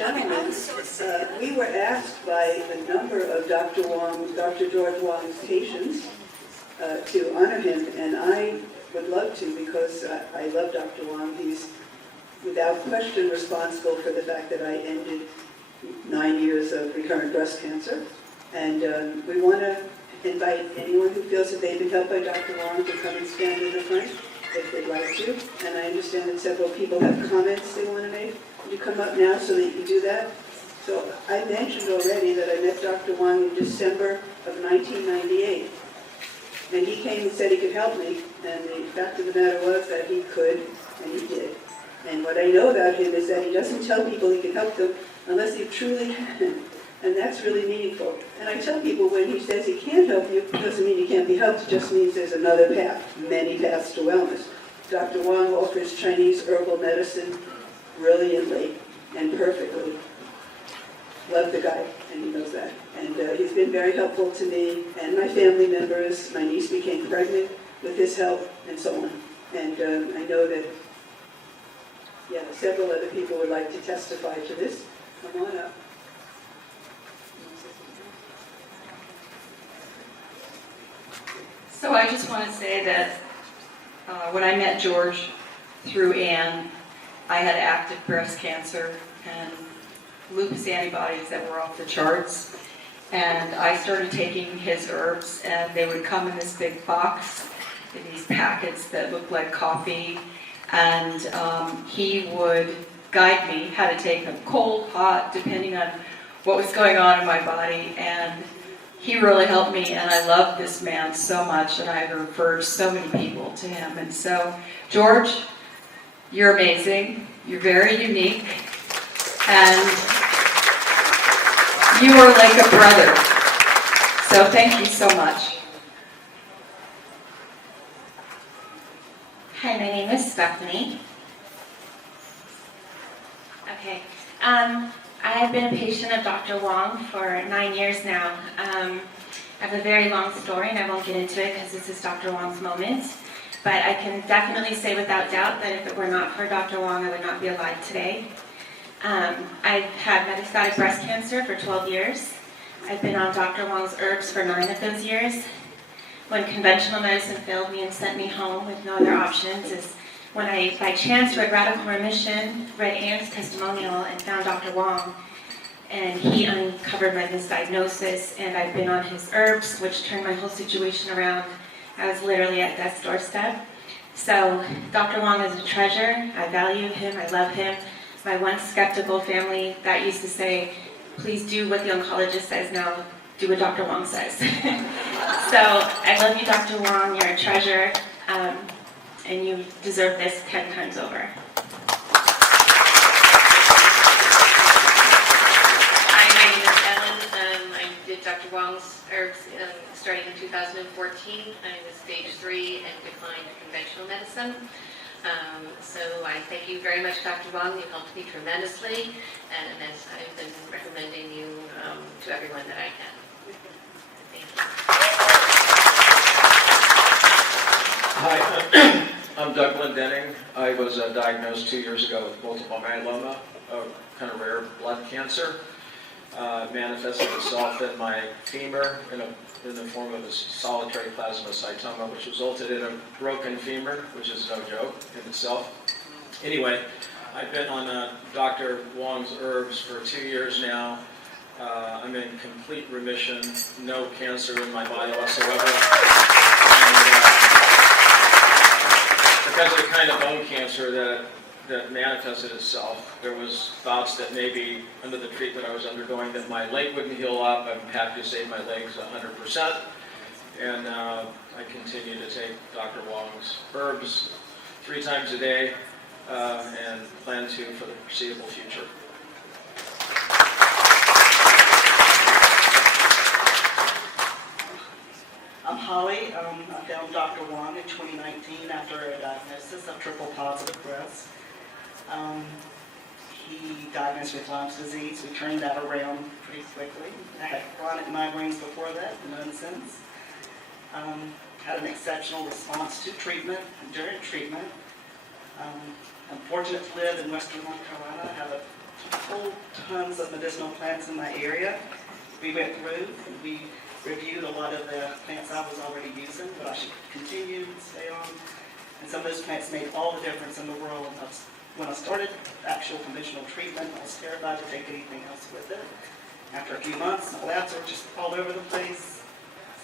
gentlemen, we were asked by a number of Dr. George Wong's patients to honor him, and I would love to because I love Dr. Wong. He's without question responsible for the fact that I ended 9 years of recurrent breast cancer. And we want to invite anyone who feels that they've been helped by Dr. Wong to come and stand in the front if they'd like to. And I understand that several people have comments they want to make. Would you come up now so that you can do that? So I mentioned already that I met Dr. Wong in December of 1998. And he came and said he could help me. And the fact of the matter was that he could, and he did. And what I know about him is that he doesn't tell people he can help them unless he truly can. And that's really meaningful. And I tell people when he says he can't help you, it doesn't mean you can't be helped, it just means there's another path, many paths to wellness. Dr. Wong offers Chinese herbal medicine brilliantly and perfectly. Love the guy, and he knows that. And he's been very helpful to me and my family members. My niece became pregnant with his help, and so on. And I know that, several other people would like to testify to this. Come on up. So I just want to say that when I met George through Anne, I had active breast cancer and lupus antibodies that were off the charts. And I started taking his herbs, and they would come in this big box, in these packets that looked like coffee. And he would guide me how to take them, cold, hot, depending on what was going on in my body. And he really helped me, and I love this man so much, and I've referred so many people to him. And so, George, you're amazing. You're very unique, and you are like a brother. So thank you so much. Hi, my name is Stephanie. Okay. I've been a patient of Dr. Wong for 9 years now. I have a very long story, and I won't get into it because this is Dr. Wong's moment. But I can definitely say without doubt that if it were not for Dr. Wong, I would not be alive today. I've had metastatic breast cancer for 12 years. I've been on Dr. Wong's herbs for 9 of those years. When conventional medicine failed me and sent me home with no other options is when I, by chance, read Radical Remission, read Anne's testimonial, and found Dr. Wong. And he uncovered my misdiagnosis, and I've been on his herbs, which turned my whole situation around. I was literally at death's doorstep. So Dr. Wong is a treasure. I value him. I love him. My once skeptical family that used to say, please do what the oncologist says, now do what Dr. Wong says. So I love you, Dr. Wong. You're a treasure. And you deserve this 10 times over. Hi, my name is Ellen. I did Dr. Wong's herbs starting in 2014. I was stage 3 and declined conventional medicine. So I thank you very much, Dr. Wong. You helped me tremendously, and as I've been recommending you to everyone that I can. Thank you. Hi, I'm Doug Glendenning. I was diagnosed 2 years ago with multiple myeloma, a kind of rare blood cancer. Manifested itself in my femur in the form of a solitary plasmacytoma, which resulted in a broken femur, which is no joke in itself. Anyway, I've been on Dr. Wong's herbs for 2 years now. I'm in complete remission, no cancer in my body whatsoever. Because of the kind of bone cancer that manifested itself, there was thoughts that maybe under the treatment I was undergoing that my leg wouldn't heal up. I'm happy to say my leg's 100%. And I continue to take Dr. Wong's herbs 3 times a day and plan to for the foreseeable future. I'm Holly. I found Dr. Wong in 2019 after a diagnosis of triple positive breast. He diagnosed me with Lyme's disease. We turned that around pretty quickly. I had chronic migraines before that, none since. Had an exceptional response to treatment, during treatment. I'm fortunate to live in Western North Carolina. I have a whole tons of medicinal plants in my area. We went through and we reviewed a lot of the plants I was already using, but I should continue and stay on. And some of those plants made all the difference in the world. When I started actual conventional treatment, I was terrified to take anything else with it. After a few months, my labs were just all over the place.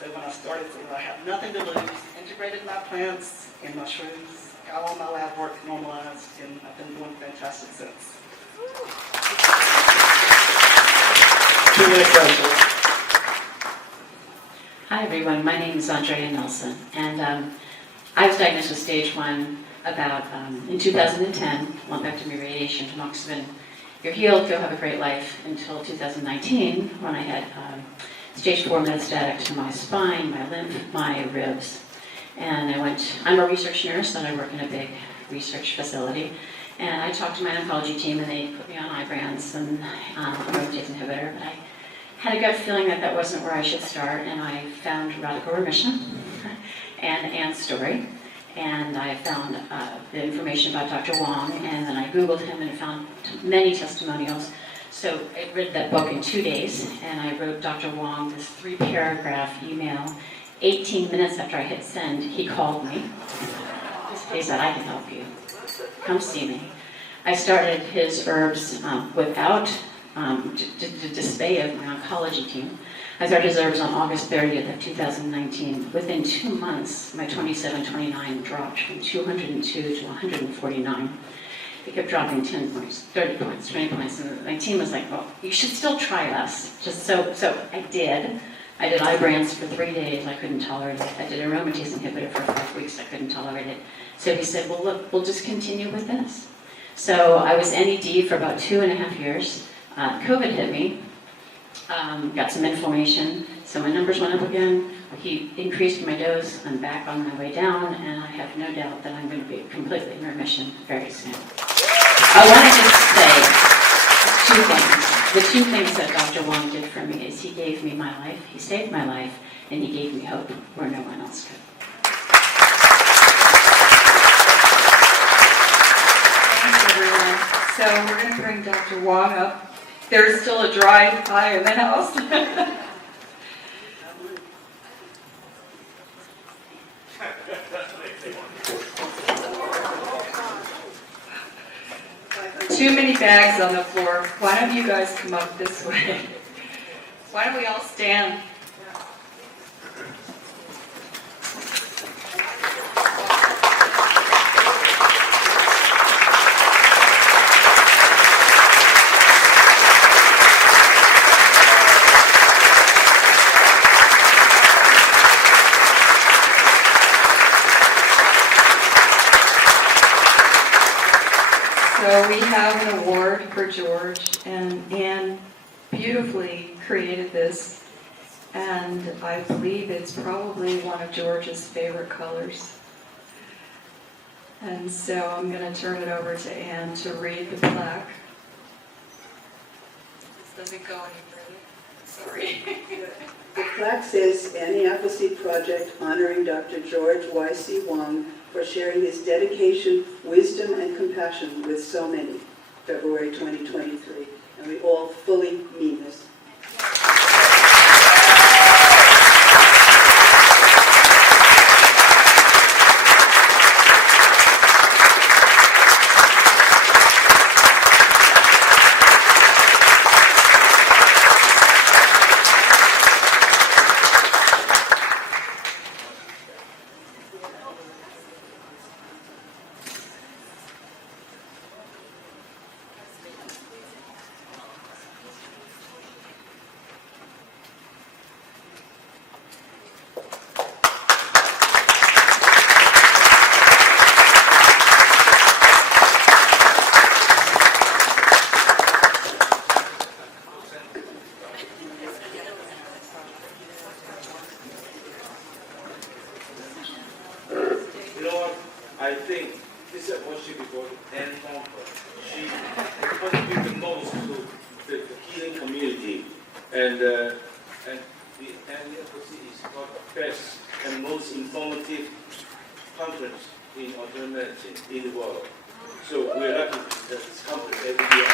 So when I started, I have nothing to lose, integrated my plants and mushrooms, got all my lab work normalized, and I've been doing fantastic since. 2-minute question. Hi everyone, my name is Andrea Nelson, and I was diagnosed with stage 1 about in 2010, lumpectomy, radiation, tamoxifen. You're healed, go have a great life, until 2019 when I had stage 4 metastatic to my spine, my lymph, my ribs. And I'm a research nurse and I work in a big research facility. And I talked to my oncology team and they put me on Ibrance and aromatase inhibitor, but I had a gut feeling that that wasn't where I should start, and I found radical remission and Anne's story. And I found the information about Dr. Wong, and then I Googled him and found many testimonials. So I read that book in 2 days, and I wrote Dr. Wong this 3-paragraph email. 18 minutes after I hit send, he called me. He said, I can help you. Come see me. I started his herbs without the display of my oncology team. I started his herbs on August 30th of 2019. Within 2 months, my 27-29 dropped from 202 to 149. It kept dropping 10 points, 30 points, 20 points, and my team was like, well, you should still try us. So I did. I did Ibrance for 3 days, I couldn't tolerate it. I did aromatase inhibitor for 5 weeks, I couldn't tolerate it. So he said, well look, we'll just continue with this. So I was NED for about 2.5 years. COVID hit me, got some inflammation, so my numbers went up again. He increased my dose, I'm back on my way down, and I have no doubt that I'm going to be completely in remission very soon. I want to just say 2 things. The 2 things that Dr. Wong did for me is he gave me my life, he saved my life, and he gave me hope where no one else could. Thanks, everyone. So we're going to bring Dr. Wong up. There's still a dry pie in the house. Too many bags on the floor. Why don't you guys come up this way? Why don't we all stand? So we have an award for George, and Anne beautifully created this, and I believe it's probably one of George's favorite colors. And so I'm going to turn it over to Anne to read the plaque. This doesn't go any further. Sorry. The plaque says Annie Appleseed Project honoring Dr. George Y.C. Wong for sharing his dedication, wisdom, and compassion with so many, February 2023. And we all fully mean this. I think this is what she before Anne Comfort. She contributed the most to the healing community, and the Anne Appleseed is got best and most informative conference in alternative medicine in the world. So we're lucky that this conference every year.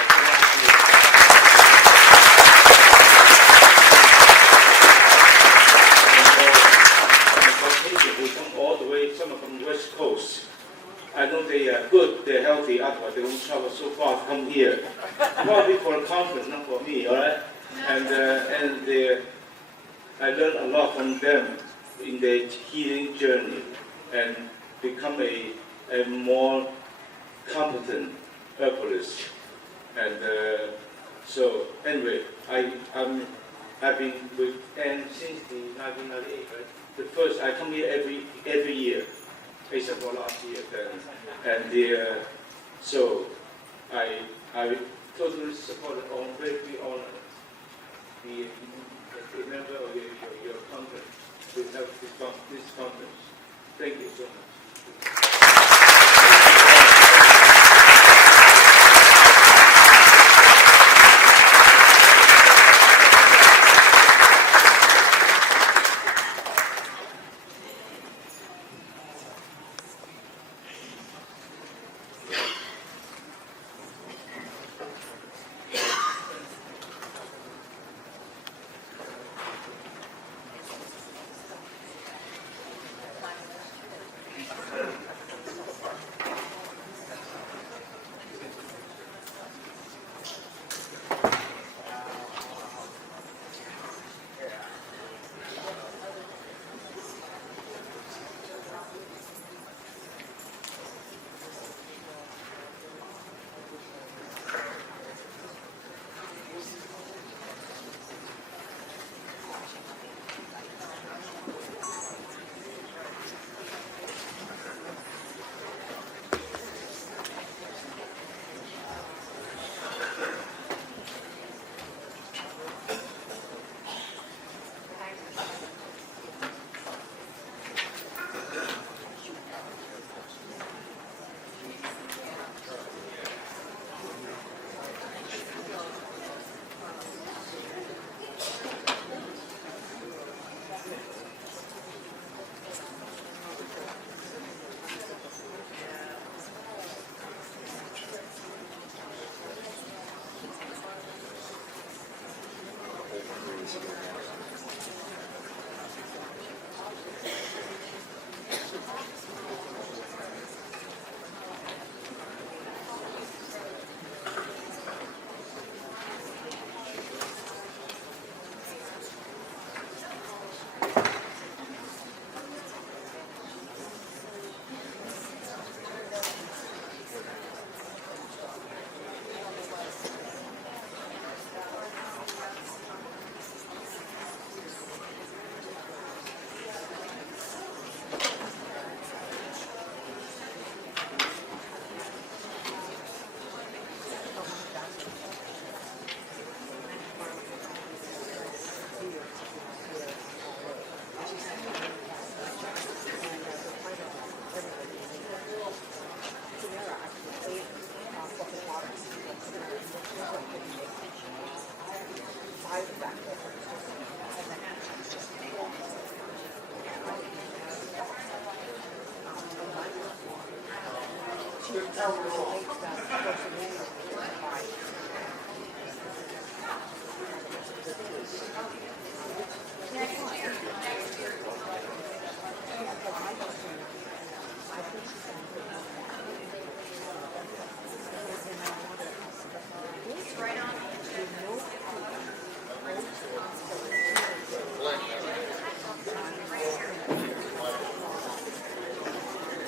They come all the way, some are from the West Coast. I know they are good, they're healthy, otherwise they won't travel so far to come here. Probably for a conference, not for me, all right? And I learned a lot from them in their healing journey and become a more competent herbalist. And so anyway, I've been with Anne since the 1998, right? The first, I come here every year, except for last year then. And so I totally support it, very honored be a member of your conference to have this conference. Thank you so much.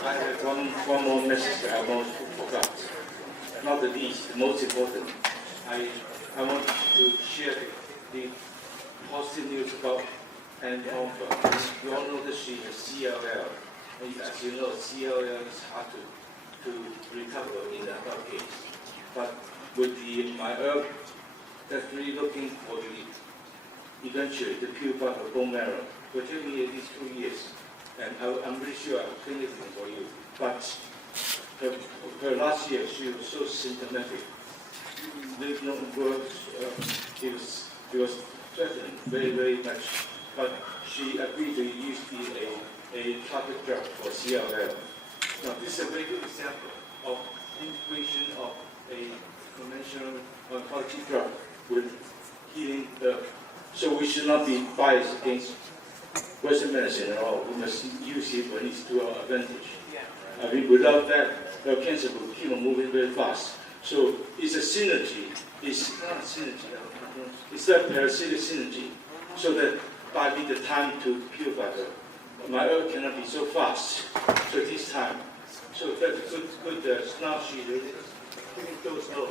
I have one more message that I almost forgot. Not the least, the most important. I want to share the positive news about Anne Alpha. You all know that she has CLL. And as you know, CLL is hard to recover in that case. But with my herb, definitely looking for eventually the pure of bone marrow. It will take me at least 2 years. And I'm pretty sure I'll clean it for you. But her last year, she was so symptomatic. There's no words. She was threatened very much. But she agreed to use a a target drug for CLL. Now, this is a very good example of integration of a conventional oncology drug with healing herb. So we should not be biased against Western medicine at all. We must use it when it's to our advantage. I mean, without that, the cancer will keep on moving very fast. So it's a synergy. It's not a synergy. It's a parasitic synergy. So that by the time to purify her, my herb cannot be so fast. So this time. So that's a good now she goes slow.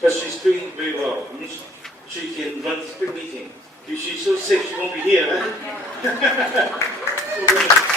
But she's doing very well. I mean, she can run this big meeting. If she's so sick, she won't be here. Right? So